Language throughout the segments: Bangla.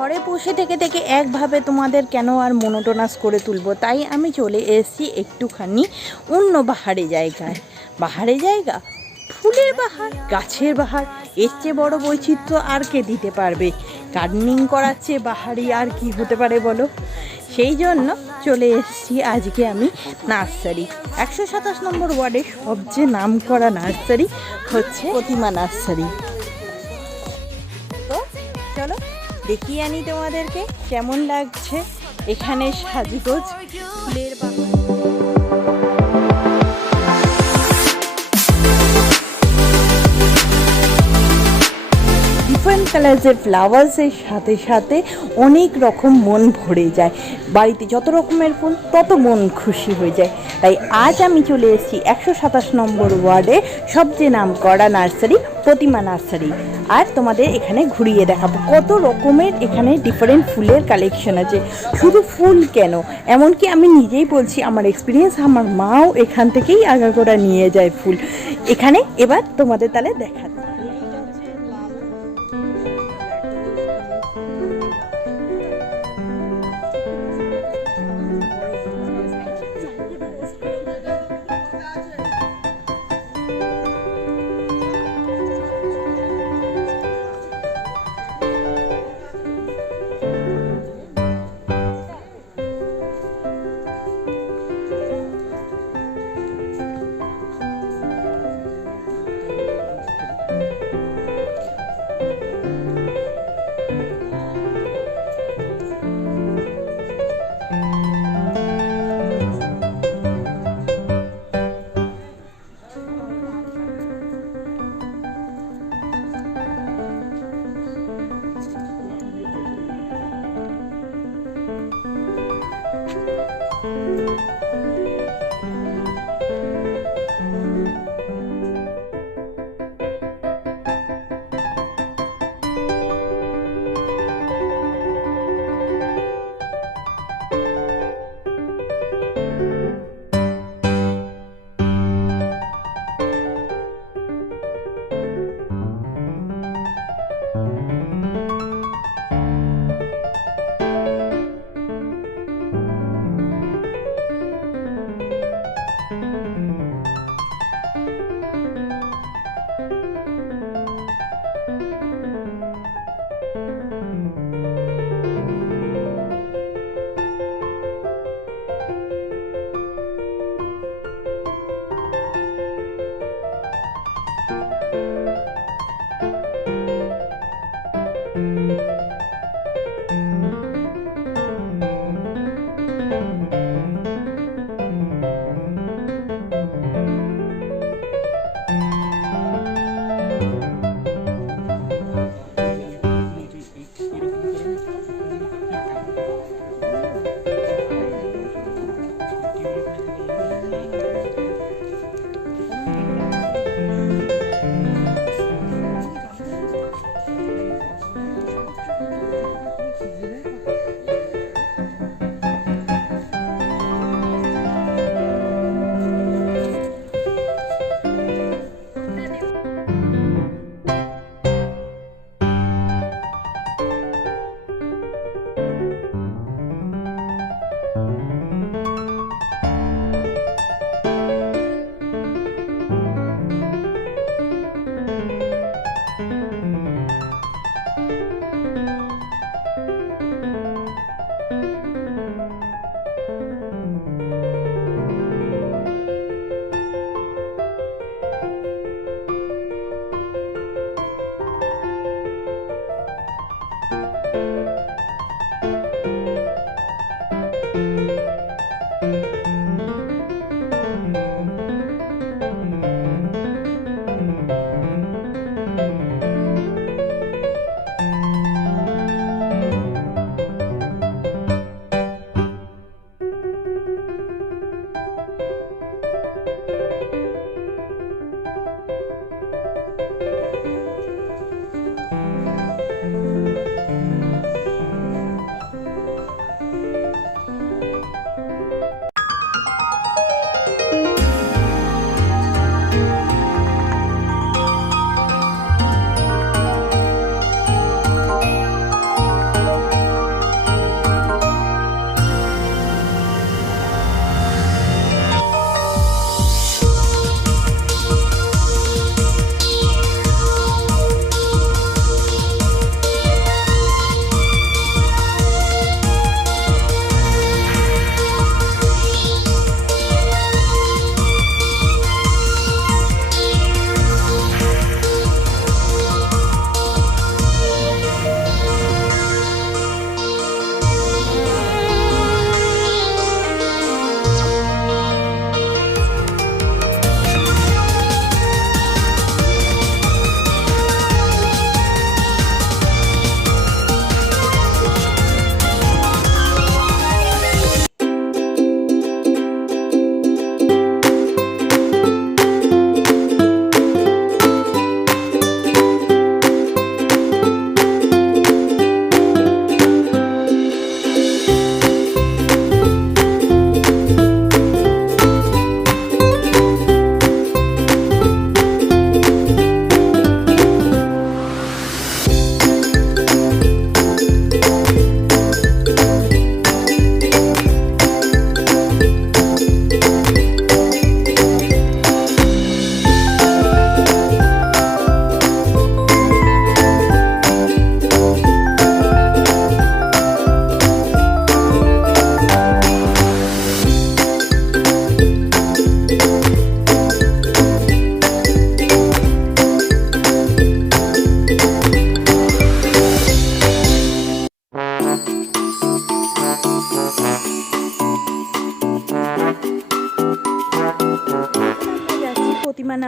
ঘরে বসে থেকে থেকে একভাবে তোমাদের কেন আর মনোটোনাস করে তুলবো, তাই আমি চলে এসেছি একটুখানি অন্য বাহারে জায়গায়। বাহারে জায়গা, ফুলের বাহার, গাছের বাহার, এর চেয়ে বড় বৈচিত্র্য আর কে দিতে পারবে? গার্ডেনিং করার চেয়ে বাহারি আর কি হতে পারে বলো? সেই জন্য চলে এসেছি আজকে আমি নার্সারি। 127 নম্বর ওয়ার্ডের সবচেয়ে নাম করা নার্সারি হচ্ছে প্রতিমা নার্সারি। তো চলো দেখিয়ে আনি তোমাদেরকে কেমন লাগছে এখানে সাজগোজ ফুলের বাগান। ডিফারেন্ট কালার্সের ফ্লাওয়ার্সের সাথে সাথে অনেক রকম মন ভরে যায়। বাড়িতে যত রকমের ফুল তত মন খুশি হয়ে যায়। তাই আজ আমি চলে এসেছি 127 নম্বর ওয়ার্ডে সবচেয়ে নাম করা নার্সারি প্রতিমা নার্সারি। আর তোমাদের এখানে ঘুরিয়ে দেখাবো কত রকমের এখানে ডিফারেন্ট ফুলের কালেকশন আছে। শুধু ফুল কেন, এমনকি আমি নিজেই বলছি, আমার এক্সপিরিয়েন্স, আমার মাও এখান থেকেই আগাগোড়া নিয়ে যায় ফুল এখানে। এবার তোমাদের তাহলে দেখা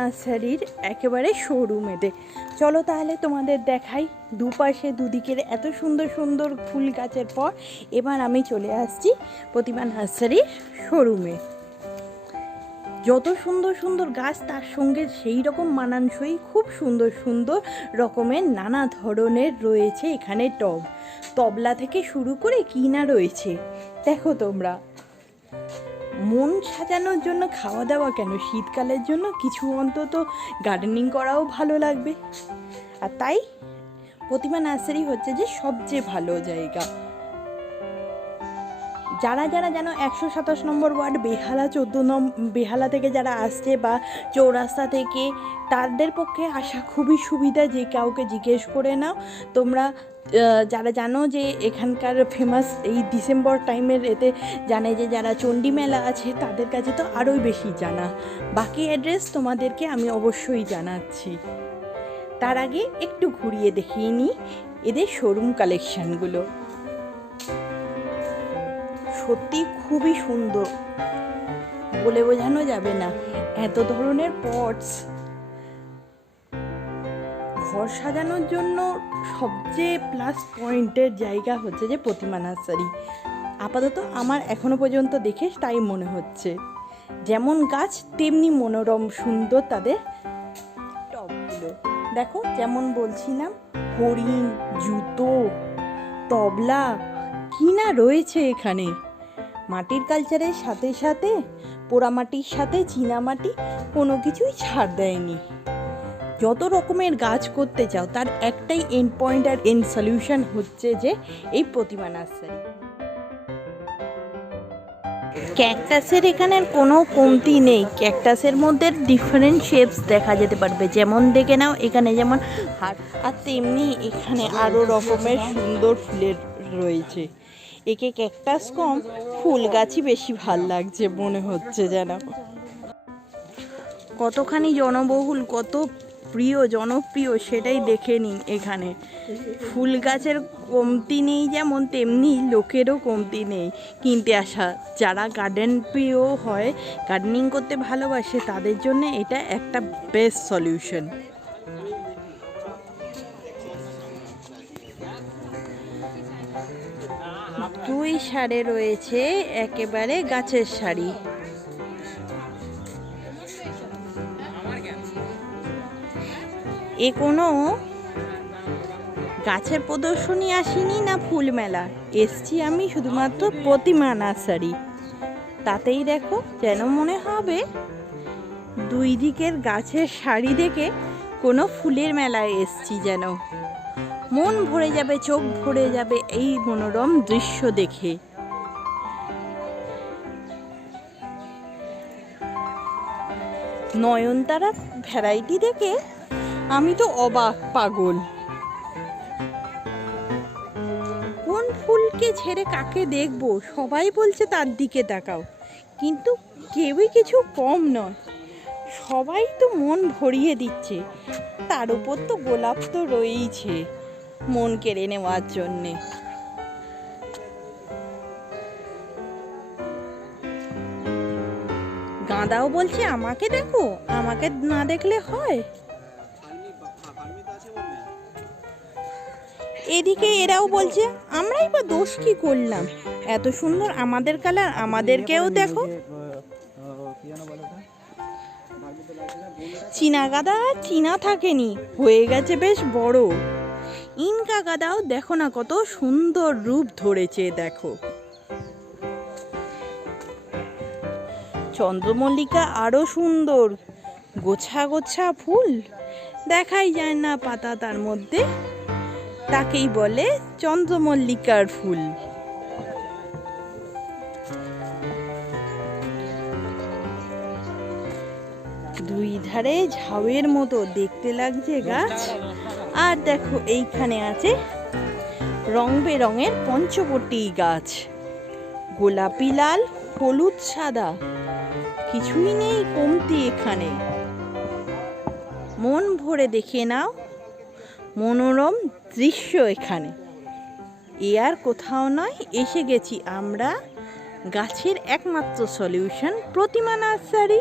নার্সারির একেবারে শোরুমেতে। চলো তাহলে তোমাদের দেখাই দুপাশে দুদিকের এত সুন্দর সুন্দর ফুল গাছের পর এবার আমি চলে আসছি প্রতিমা নার্সারির শোরুমে। যত সুন্দর সুন্দর গাছ তার সঙ্গে সেই রকম মানানসই খুব সুন্দর সুন্দর রকমের নানা ধরনের রয়েছে এখানে টব, তবলা থেকে শুরু করে কি না রয়েছে দেখো তোমরা। মন সাজানোর জন্য খাওয়া দাওয়া কেন, শীতকালের জন্য কিছু অন্তত গার্ডেনিং করাও ভালো লাগবে। আর তাই প্রতিমা নার্সারি হচ্ছে যে সবচেয়ে ভালো জায়গা। যারা যারা যেন 127 নম্বর ওয়ার্ড বেহালা 14 বেহালা থেকে যারা আসছে বা চৌরাস্তা থেকে, তাদের পক্ষে আসা খুবই সুবিধা। যে কাউকে জিজ্ঞেস করে নাও তোমরা, যারা জানো যে এখানকার ফেমাস এই ডিসেম্বর টাইমের এতে জানে যে যারা চণ্ডী মেলা আছে তাদের কাছে তো আরোই বেশি জানা। বাকি অ্যাড্রেস তোমাদেরকে আমি অবশ্যই জানাচ্ছি। তার আগে একটু ঘুরিয়ে দেখিয়ে নিই এদের শোরুম কালেকশানগুলো। সত্যি খুবই সুন্দর, বলে বোঝানো যাবে না। এত ধরনের পটস, ঘর সাজানোর জন্য সবচেয়ে প্লাস পয়েন্টের জায়গা হচ্ছে যে প্রতিমা নার্সারি। আপাতত আমার এখনো পর্যন্ত দেখে তাই মনে হচ্ছে। যেমন গাছ তেমনি মনোরম সুন্দর তাদের টবগুলো। দেখো যেমন বলছিলাম, হরিণ, জুতো, তবলা কি না রয়েছে এখানে। মাটির কালচারের সাথে সাথে পোড়ামাটির সাথে চীনামাটি কোনো কিছুই ছাড় দেয়নি। যত রকমের গাছ করতে চাও তার একটাই এন্ড পয়েন্ট আর এন্ড সলিউশন হচ্ছে যে এই প্রতিমা নার্সারি। ক্যাকটাসের এখানে কোনো কমতি নেই। ক্যাকটাসের মধ্যে ডিফারেন্ট শেপস দেখা যেতে পারবে, যেমন দেখে নাও এখানে যেমন হার্ট, আর তেমনি এখানে আরও রকমের সুন্দর ফুলের রয়েছে। একে ক্যাকটাস কম, ফুল গাছই বেশি ভাল লাগছে মনে হচ্ছে যেন। কতখানি জনবহুল, কত প্রিয়, জনপ্রিয় সেটাই দেখে নিন। এখানে ফুল গাছের কমতি নেই যেমন, তেমনি লোকেরও কমতি নেই কিনতে আসা। যারা গার্ডেন প্রিয় হয়, গার্ডেনিং করতে ভালোবাসে, তাদের জন্য এটা একটা বেস্ট সলিউশন। দুই সারে রয়েছে একেবারে গাছের সারি। এ কোনো গাছের প্রদর্শনী আসিনি না ফুল মেলা, এসছি আমি শুধুমাত্র প্রতিমা নার্সারি। তাতেই দেখো যেন মনে হবে দুই দিকের গাছের সারি দেখে কোনো ফুলের মেলায় এসছি যেন। মন ভরে যাবে, চোখ ভরে যাবে এই মনোরম দৃশ্য দেখে। নয়নতারা ভ্যারাইটি দেখে আমি তো অবাক, পাগল। কোন ফুলকে ছেড়ে কাকে দেখবো, সবাই বলছে তার দিকে তাকাও, কিন্তু কেউই কিছু কম নয়, সবাই তো মন ভরিয়ে দিচ্ছে। তার উপর তো গোলাপ তো রয়েইছে মন কেড়ে নেওয়ার জন্যে। গাঁদাও বলছে আমাকে দেখো, আমাকে না দেখলে হয়। এদিকে এরাও বলছে আমরাই বা দোষ কি করলাম, এত সুন্দর আমাদের কালার, আমাদেরকেও দেখো। চীনা গাদা চীনা থাকেনি, হয়ে গেছে বেশ বড়। ইনকা গাদাও দেখো না কত সুন্দর রূপ ধরেছে দেখো। চন্দ্রমল্লিকা আরো সুন্দর, গোছা গোছা ফুল, দেখাই যায় না পাতা তার মধ্যে, তাকেই বলে চন্দ্রমল্লিকার ফুল। দুই ধারে ঝাউয়ের মতো দেখতে লাগছে গাছ। আর দেখো এইখানে আছে রং বেরঙের পঞ্চবটী গাছ, গোলাপি, লাল, হলুদ, সাদা, কিছুই নেই কমতি এখানে। মন ভরে দেখে নাও মনোরম দৃশ্য এখানে। এ আর কোথাও নয়, এসে গেছি আমরা গাছের একমাত্র সলিউশন প্রতিমা নার্সারি।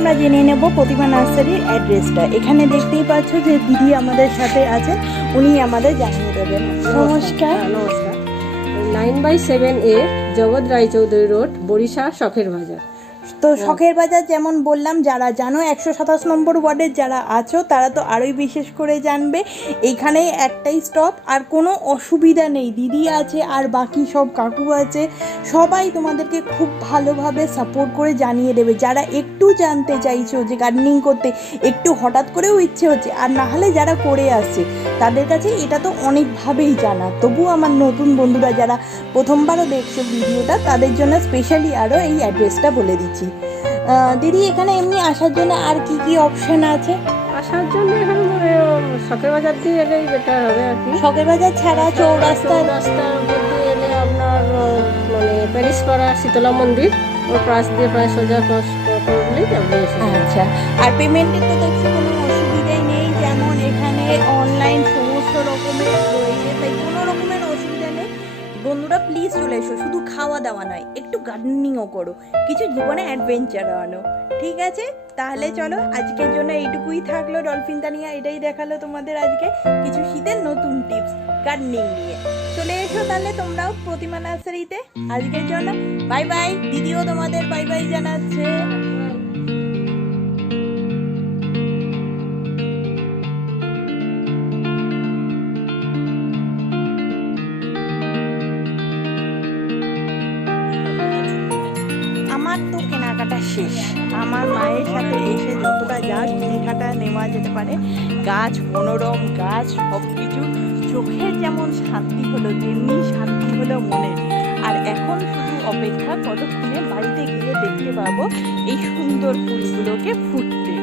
আমরা জেনে নেব প্রতিমা নার্সারির অ্যাড্রেসটা। এখানে দেখতেই পাচ্ছ যে দিদি আমাদের সাথে আছে, উনি আমাদের জানিয়ে দেবেন। নমস্কার। নমস্কার। 9/7A জগৎ রায়চৌধুরী রোড, বরিশা, শখের বাজার। তো শখের বাজার যেমন বললাম, যারা জানো 127 নম্বর ওয়ার্ডের যারা আছো তারা তো আরোই বিশেষ করে জানবে। এইখানে একটাই স্টপ, আর কোনো অসুবিধা নেই। দিদি আছে আর বাকি সব কাকু আছে, সবাই তোমাদেরকে খুব ভালোভাবে সাপোর্ট করে জানিয়ে দেবে। যারা একটু জানতে চাইছো যে গার্ডেনিং করতে একটু হঠাৎ করেও ইচ্ছে হচ্ছে, আর না হলে যারা করে আসছে তাদের কাছে এটা তো অনেকভাবেই জানা। তবু আমার নতুন বন্ধুরা যারা প্রথমবারও দেখছো ভিডিওটা, তাদের জন্য স্পেশালি আরও এই অ্যাড্রেসটা বলে দিচ্ছি। দিদি, এখানে এমনি আসার জন্য আর কি কি অপশন আছে? আসার জন্য এখন শখের বাজার দিয়ে এলেই বেটার হবে আর কি। শখের বাজার ছাড়া রাস্তার মধ্যে এলে আপনার মানে প্যারিস পাড়া শীতলা মন্দির, ওর পাশ দিয়ে প্রায় সোজা করলেই আপনি এসে যাবেন। আচ্ছা, আর পেমেন্টের তো দেখছি কোনো অসুবিধাই নেই, যেমন এখানে অনলাইন সমস্ত রকমের রয়েছে, তাই কোনো রকমের অসুবিধা নেই। বন্ধুরা প্লিজ চলে এসো, শুধু খাওয়া দাওয়া নয়, একটু গার্ডেনিংও করো, কিছু জীবনে অ্যাডভেঞ্চারও আনো। ঠিক আছে, তাহলে চলো আজকের জন্য এইটুকুই থাকলো। ডলফিন তানিয়া এটাই দেখালো তোমাদের আজকে কিছু শীতের নতুন টিপস গার্ডেনিং নিয়ে। চলে এসো তাহলে তোমরাও প্রতিমা নার্সারিতে। আজকের জন্য বাই বাই। দিদিও তোমাদের বাই বাই জানাচ্ছে। আমার তো কেনাকাটা শেষ। আমার মায়ের সাথে এসে যতটা যা কেনাকাটা নেওয়া যেতে পারে, গাছ, মনোরম গাছ, সব কিছু চোখের যেমন শান্তি হলো তেমনি শান্তি হলো মনের। আর এখন শুধু অপেক্ষা কতক্ষণে বাড়িতে গিয়ে দেখতে পাবো এই সুন্দর ফুলগুলোকে ফুটতে।